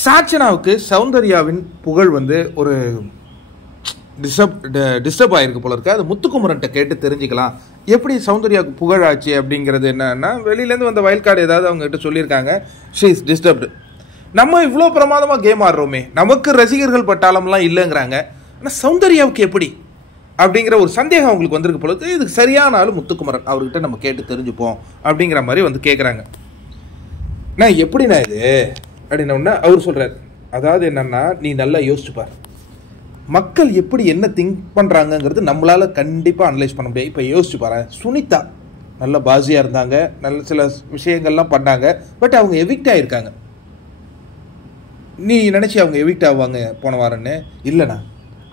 சாச்சனாவுக்கு சௌந்தர்யாவின் புகழ் வந்து ஒரு டிஸ்டர்ப் ஆகிருக்கு போல இருக்கு. அது முத்துக்குமரன்ட்ட கேட்டு தெரிஞ்சுக்கலாம். எப்படி சௌந்தர்யாவுக்கு புகழ் ஆச்சு அப்படிங்கிறது என்னன்னா, வெளியிலேருந்து வந்த வயல் கார்டு ஏதாவது அவங்ககிட்ட சொல்லியிருக்காங்க, ஷீ இஸ் டிஸ்டர்ப்டு. நம்ம இவ்வளோ பிரமாதமாக கேம் ஆடுறோமே, நமக்கு ரசிகர்கள் பட்டாளம்லாம் இல்லைங்கிறாங்க, ஆனால் சௌந்தர்யாவுக்கு எப்படி அப்படிங்கிற ஒரு சந்தேகம் அவங்களுக்கு வந்திருக்கு பொழுது, இதுக்கு சரியான ஆள் முத்துக்குமரன், அவர்கிட்ட நம்ம கேட்டு தெரிஞ்சுப்போம் அப்படிங்கிற மாதிரி வந்து கேட்குறாங்க. நான் எப்படிண்ணா இது அப்படின்னா அவர் சொல்கிறார், அதாவது என்னன்னா, நீ நல்லா யோசிச்சுப்பார், மக்கள் எப்படி என்ன திங்க் பண்ணுறாங்கங்கிறது நம்மளால் கண்டிப்பாக அனலைஸ் பண்ண முடியாது. இப்போ யோசிச்சு பாரு, சுனிதா நல்ல பாசியாக இருந்தாங்க, நல்ல சில விஷயங்கள்லாம் பண்ணாங்க, பட் அவங்க எவிக்ட் ஆகிருக்காங்க. நீ நினச்சி அவங்க எவிக்ட் ஆவாங்க போன வாரன்னு இல்லைண்ணா.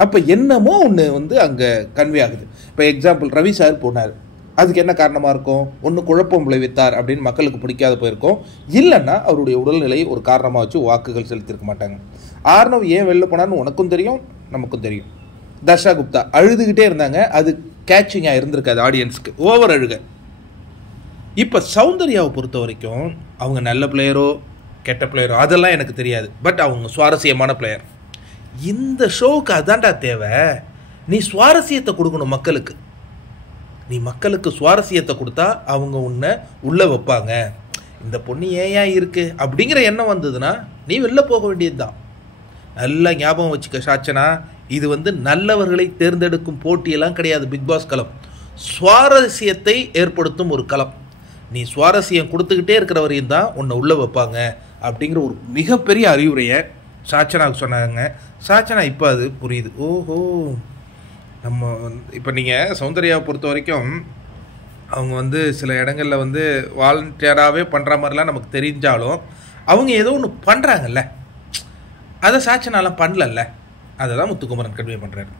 அப்போ என்னமோ ஒன்று வந்து அங்கே கன்வே ஆகுது. இப்போ எக்ஸாம்பிள் ரவி சார் போனார், அதுக்கு என்ன காரணமாக இருக்கும்? ஒன்று குழப்பம் விளைவித்தார் அப்படின்னு மக்களுக்கு பிடிக்காத போயிருக்கும், இல்லைன்னா அவருடைய உடல்நிலை ஒரு காரணமாக வச்சு வாக்குகள் செலுத்திருக்க மாட்டாங்க. ஆர்னவ் ஏன் வெளில போனான்னு உனக்கும் தெரியும், நமக்கும் தெரியும். தர்ஷா குப்தா அழுதுகிட்டே இருந்தாங்க, அது கேட்சிங்காக இருந்திருக்காது ஆடியன்ஸுக்கு, ஓவர் அழுக. இப்போ சௌந்தர்யாவை பொறுத்த வரைக்கும் அவங்க நல்ல பிளேயரோ கெட்ட பிளேயரோ அதெல்லாம் எனக்கு தெரியாது, பட் அவங்க சுவாரஸ்யமான பிளேயர். இந்த ஷோவுக்கு அதான்டா தேவை. நீ சுவாரஸ்யத்தை கொடுக்கணும் மக்களுக்கு. நீ மக்களுக்கு சுவாரஸ்யத்தை கொடுத்தா அவங்க உன்னை உள்ளே வைப்பாங்க. இந்த பொண்ணு ஏன் இருக்கு அப்படிங்கிற எண்ணம் வந்ததுன்னா நீ வெளில போக வேண்டியது தான். நல்லா ஞாபகம் வச்சுக்க சாச்சனா, இது வந்து நல்லவர்களை தேர்ந்தெடுக்கும் போட்டியெல்லாம் கிடையாது. பிக் பாஸ் களம் சுவாரஸ்யத்தை ஏற்படுத்தும் ஒரு களம். நீ சுவாரஸ்யம் கொடுத்துக்கிட்டே இருக்கிற வரையும் தான் உன்னை உள்ளே வைப்பாங்க அப்படிங்கிற ஒரு மிகப்பெரிய அறிவுரையை சாச்சனாவுக்கு சொன்னாங்க. சாச்சனா இப்போ அது புரியுது. ஓஹோ, நம்ம இப்போ நீங்கள் சௌந்தர்யாவை பொறுத்த வரைக்கும் அவங்க வந்து சில இடங்களில் வந்து வாலண்டியராகவே பண்ணுற மாதிரிலாம் நமக்கு தெரிஞ்சாலும் அவங்க ஏதோ ஒன்று பண்ணுறாங்கல்ல, அதை சாச்சனாலாம் பண்ணலல்ல, அதை தான் முத்துக்குமரன் கன்வே பண்ணுறாரு.